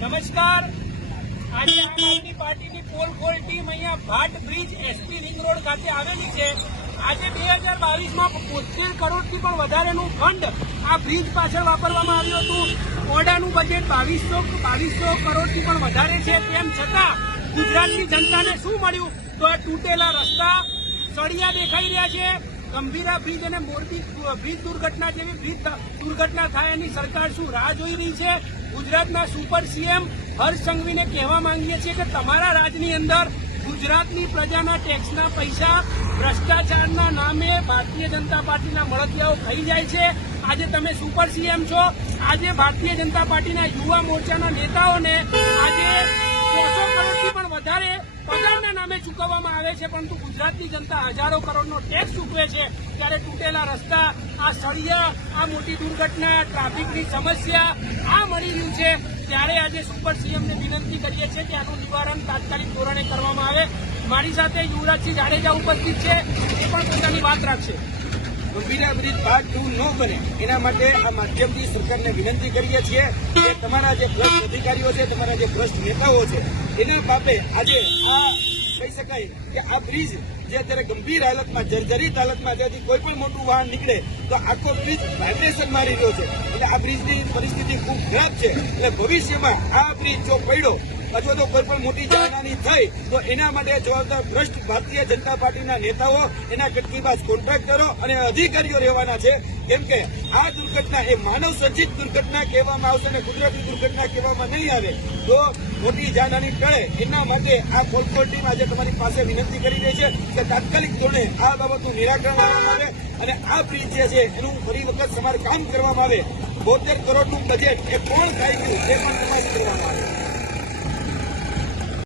નમસ્કાર. આજે આમ આદમી પાર્ટીની પોલ ખોલ ટીમ અહીંયા ભાટ બ્રિજ એસપી રિંગ રોડ ખાતે આવેલી છે. આજે 2022માં 72 કરોડથી પણ વધારેનું ફંડ આ બ્રિજ પાછળ વાપરવામાં આવ્યું હતું. ઓડાનું બજેટ 2200 કરોડથી પણ વધારે છે. તેમ છતાં ગુજરાતની જનતાને શું મળ્યું? તો આ તૂટેલા રસ્તા, સળિયા દેખાઈ રહ્યા છે. ગંભીરા બ્રિજ અને મોરબી બ્રિજ દુર્ઘટના જેવી બ્રિજ દુર્ઘટના થાય એની સરકાર શું રાહ જોઈ રહી છે? ગુજરાતના સુપર સીએમ હર્ષ સંઘવીને કહેવા માંગીએ છીએ કે તમારા રાજની અંદર ગુજરાતની પ્રજાના ટેક્સના પૈસા ભ્રષ્ટાચારના નામે ભારતીય જનતા પાર્ટીના મળતિયાઓ ખાઈ જાય છે. આજે તમે સુપર સીએમ છો. આજે ભારતીય જનતા પાર્ટીના યુવા મોરચાના નેતાઓને આજે 100 કરોડથી પણ વધારે પગારના નામે ચૂકવવામાં આવે છે, પરંતુ ગુજરાતની જનતા હજારો કરોડનો ટેક્સ ચૂકવે છે. ત્યારે તૂટેલા રસ્તા, આ સળિયા, આ મોટી દુર્ઘટના, ટ્રાફિકની સમસ્યા આ મળી રહ્યું છે. ત્યારે આજે સુપર સીએમને વિનંતી કરીએ છીએ કે આનું નિવારણ તાત્કાલિક ધોરણે કરવામાં આવે. મારી સાથે યુવરાજસિંહ જાડેજા ઉપસ્થિત છે, એ પણ પોતાની વાત રાખશે. ગંભીરા બ્રિજ ભાગ 2 ન બને એના માટે આ માધ્યમથી સરકારને વિનંતી કરીએ છીએ કે તમારા જે ભ્રષ્ટ અધિકારીઓ છે, તમારા જે ભ્રષ્ટ નેતાઓ છે, એના બાબતે આજે આ કહી શકાય કે આ બ્રિજ જે અત્યારે ગંભીર હાલતમાં, જર્જરિત હાલતમાં, જેથી કોઈ પણ મોટું વાહન નીકળે તો આખો બ્રિજ વાઇબ્રેશન મારી રહ્યો છે. એટલે આ બ્રિજની પરિસ્થિતિ ખૂબ ખરાબ છે. એટલે ભવિષ્યમાં આ બ્રિજ જો પડ્યો અથવા તો કોઈ પણ મોટી જાનહાની થઈ તો એના માટે જવાબદાર ભ્રષ્ટ ભારતીય જનતા પાર્ટીના નેતાઓ, એના કટકીબાજ કોન્ટ્રાક્ટરો અને અધિકારીઓ રહેવાના છે. કેમ કે આ દુર્ઘટના એ માનવ સર્જિત દુર્ઘટના કહેવામાં આવશે અને કુદરતી દુર્ઘટના કહેવામાં નહીં આવે તો મોટી જાનહાની ટળે. એના માટે આ પોલખોલ ટીમ આજે તમારી પાસે વિનંતી કરી રહી છે કે તાત્કાલિક ધોરણે આ બાબતનું નિરાકરણ લાવવામાં આવે અને આ બ્રિજ જે છે એનું ફરી વખત સમારકામ કરવામાં આવે. 72 કરોડનું બજેટ એ કોણ ખાઈ ગયું એ પણ તપાસ કરવામાં આવે.